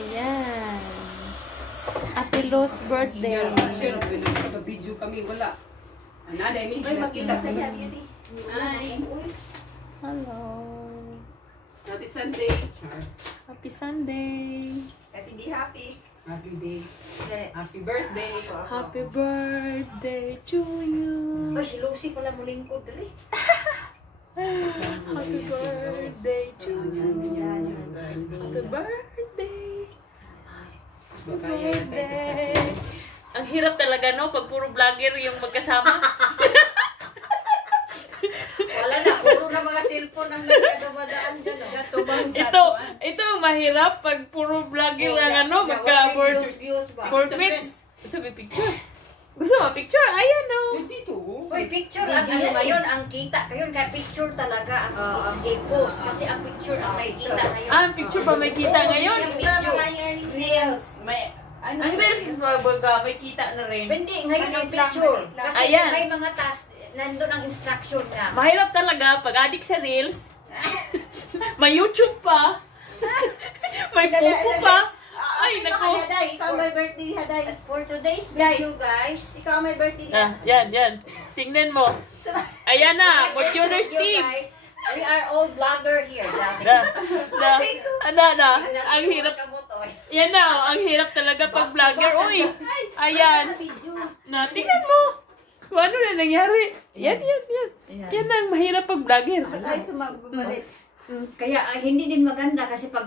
Ayan. Ate Lo's birthday. Video kami, wala. Anada, may makita sa yan. Hi. Hello. Happy Sunday. Happy Sunday. At hindi happy. Happy day. Happy birthday. Happy birthday to you. Ay, si Lucy pala mo lingkod rin. Happy birthday to you. Happy birthday. Birthday. Ang hirap talaga, no? Pag puro vlogger yung magkasama. Wala na, puro na mga cellphone ang nagkagamadaan dyan. Ito ang mahirap pag puro vlogger lang, ano, magka-workmates. Gusto mo picture? Gusto mo picture? Ayan, no? Dito. Uy, picture. Ang ano ngayon, ang kita. Ngayon, kaya picture talaga ang i-post. Kasi ang picture ang may kita ngayon. Ang picture pa may kita ngayon? Reels. Ang reels ba may kita na rin? Hindi, ngayon ang picture. Kasi Ayan. may mga task. Nandun ang instruction nga. Mahirap talaga pag addict sa reels. May YouTube pa. May Poco pa. Ay, nako. Ikaw may birthday, Haday. For today's video, guys. Ikaw may birthday. Yan. Tingnan mo. Ayan na, Fortuner Steve. We are all vlogger here. Ang hirap. Yan na, ang hirap talaga pag vlogger. Uy, ayan. Tingnan mo. Kung ano na nangyari. Yan. Yan ang mahirap pag vlogger. Ay, sumabalik. Kaya hindi din maganda kasi pag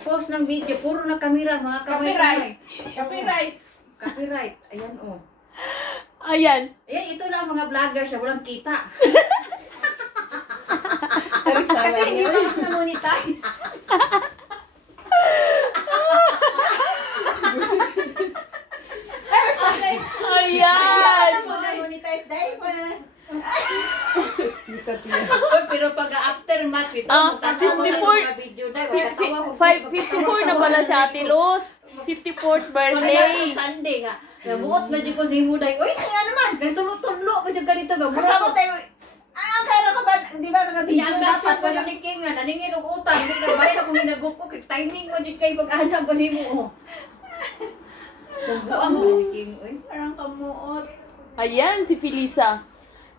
post ng video, puro na kamera, mga kamay. Copyright. Ayan, oh. Ayan. Ayan, ito na ang mga vlogger siya, walang kita. Kasi hindi pa mas na-monetize. Ayan. Na-monetize dahil pa. Pero pag aftermath, ito, magtatawa ka ng mga video dahil. 54 na pala si Ate Luz. 54th birthday. Sunday nga. Nabuot na dyan ko ni mo dahil. Uy, nga naman. Nagtulog-tulog ka dyan ganito. Kasama tayo. Ang kaya ka ba, di ba nag-video Ang dapat pa yun ni King nga, naningin og utang. Hindi ka bayan ako minagup ko. Timing mo dyan kayo pag-anam pa ni mo. Buang mo si King. Uy, parang kamuot. Ayan, si Felisa.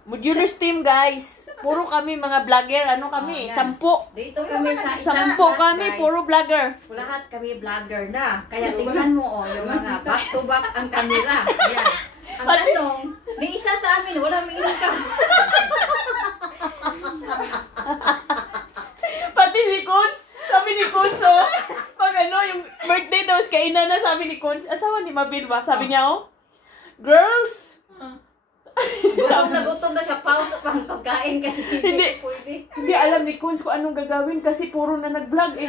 Modulars team, guys. Puro kami mga vlogger. Ano kami? 10. Dito kami sa isang 10 kami, puro vlogger. Lahat kami vlogger na. Kaya tingnan mo, yung mga back-to-back ang kamera. Ayan. Ang tanong, may isa sa amin, wala may income. Pati ni Kunz. Sabi ni Kunz, oh. Pag ano, yung birthday daw, kainan na, sabi ni Kunz. Asawa ni Mabir ba? Sabi niya, oh. Girls. Gutom na siya, pause pang pagkain kasi hindi pwede. Hindi alam ni Kunz kung anong gagawin kasi puro na nag-vlog eh.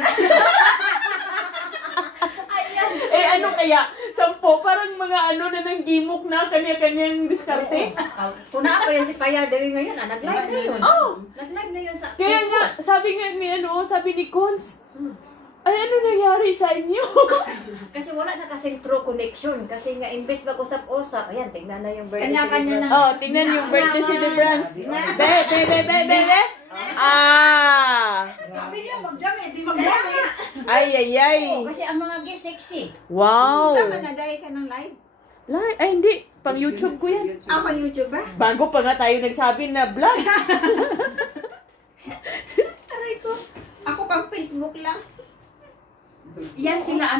Ano kaya? 10, parang mga ano na nang gimok na kanya-kanyang diskarte. Kung na ako yan si Payar din ngayon, nag-live na yun. Oh! Nag-live na yun sa... Kaya nga, sabi nga ni sabi ni Kunz, ay ano nangyari sa inyo? Kasi wala na kasing true connection. Kasi nga, imbes mag-usap-usap, ayan, tingnan na yung birthday. Kanya-kanya na. Oh, tingnan yung birthday celebrants. Be. Sabi niya, mag-dami, di mag-dami. Ay. Oo, kasi ang mga guests sexy. Wow. Sama na dahil ka ng live. Ay, hindi. Pang YouTube ko yan. Pang YouTube ba? Bago pa nga tayo nagsabi na vlog. Aray ko. Ako pang Facebook lang. Yan sila, ano,